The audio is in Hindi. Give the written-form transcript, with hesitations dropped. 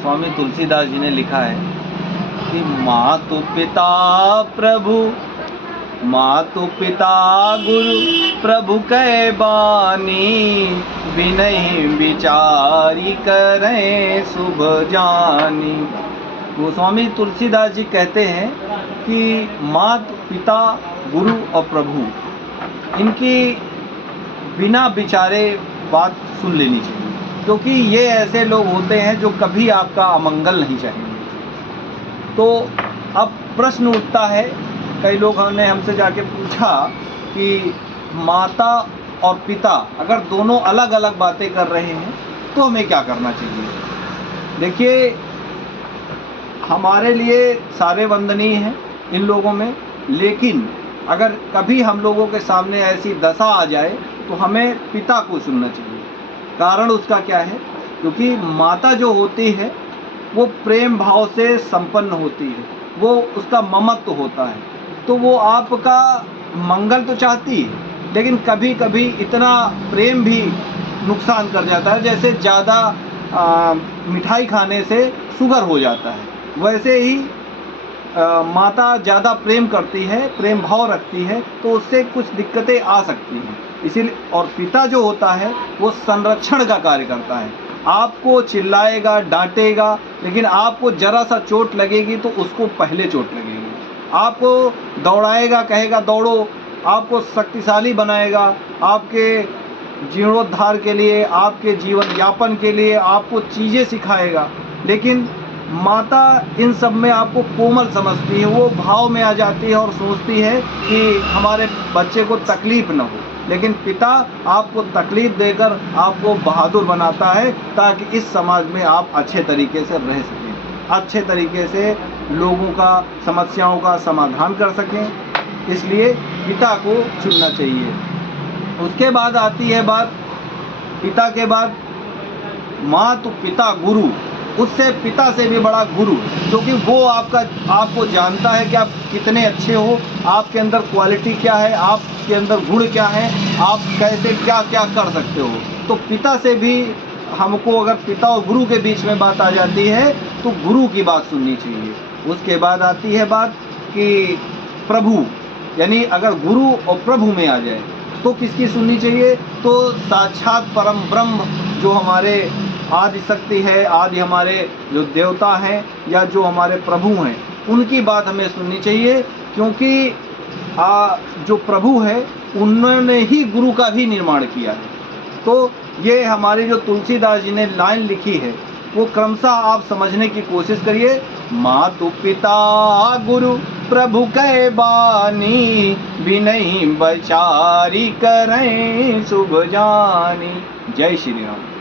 गोस्वामी तुलसीदास जी ने लिखा है कि मातु पिता प्रभु, मातु पिता गुरु प्रभु कै बानी, बिनहि विचारी करें शुभ जानी। गोस्वामी तुलसीदास जी कहते हैं कि माता पिता गुरु और प्रभु, इनकी बिना विचारे बात सुन लेनी चाहिए, क्योंकि ये ऐसे लोग होते हैं जो कभी आपका अमंगल नहीं चाहेंगे। तो अब प्रश्न उठता है, कई लोगों ने हमसे जाके पूछा कि माता और पिता अगर दोनों अलग अलग बातें कर रहे हैं तो हमें क्या करना चाहिए। देखिए, हमारे लिए सारे वंदनीय हैं इन लोगों में, लेकिन अगर कभी हम लोगों के सामने ऐसी दशा आ जाए तो हमें पिता को सुनना चाहिए। कारण उसका क्या है, क्योंकि माता जो होती है वो प्रेम भाव से संपन्न होती है, वो उसका ममत्व होता है, तो वो आपका मंगल तो चाहती है, लेकिन कभी कभी इतना प्रेम भी नुकसान कर जाता है। जैसे ज़्यादा मिठाई खाने से शुगर हो जाता है, वैसे ही माता ज़्यादा प्रेम करती है, प्रेम भाव रखती है, तो उससे कुछ दिक्कतें आ सकती हैं। इसीलिए, और पिता जो होता है वो संरक्षण का कार्य करता है। आपको चिल्लाएगा, डांटेगा, लेकिन आपको जरा सा चोट लगेगी तो उसको पहले चोट लगेगी। आपको दौड़ाएगा, कहेगा दौड़ो, आपको शक्तिशाली बनाएगा, आपके जीर्णोद्धार के लिए, आपके जीवन यापन के लिए आपको चीज़ें सिखाएगा। लेकिन माता इन सब में आपको कोमल समझती है, वो भाव में आ जाती है और सोचती है कि हमारे बच्चे को तकलीफ न हो। लेकिन पिता आपको तकलीफ देकर आपको बहादुर बनाता है, ताकि इस समाज में आप अच्छे तरीके से रह सकें, अच्छे तरीके से लोगों का समस्याओं का समाधान कर सकें। इसलिए पिता को चुनना चाहिए। उसके बाद आती है बात, पिता के बाद मातु पिता गुरु, उससे पिता से भी बड़ा गुरु, क्योंकि वो आपको जानता है कि आप कितने अच्छे हो, आपके अंदर क्वालिटी क्या है, आपके अंदर गुण क्या है, आप कैसे क्या क्या कर सकते हो। तो पिता से भी हमको, अगर पिता और गुरु के बीच में बात आ जाती है तो गुरु की बात सुननी चाहिए। उसके बाद आती है बात कि प्रभु, यानी अगर गुरु और प्रभु में आ जाए तो किसकी सुननी चाहिए, तो साक्षात परम ब्रह्म जो हमारे आदि शक्ति है, आदि हमारे जो देवता हैं या जो हमारे प्रभु हैं, उनकी बात हमें सुननी चाहिए। क्योंकि जो प्रभु है उन्होंने ही गुरु का भी निर्माण किया है। तो ये हमारी जो तुलसीदास जी ने लाइन लिखी है वो क्रमशः आप समझने की कोशिश करिए। मातु पिता गुरु प्रभु कै बानी, बिनहि विचारी करें शुभ जानी। जय श्री राम।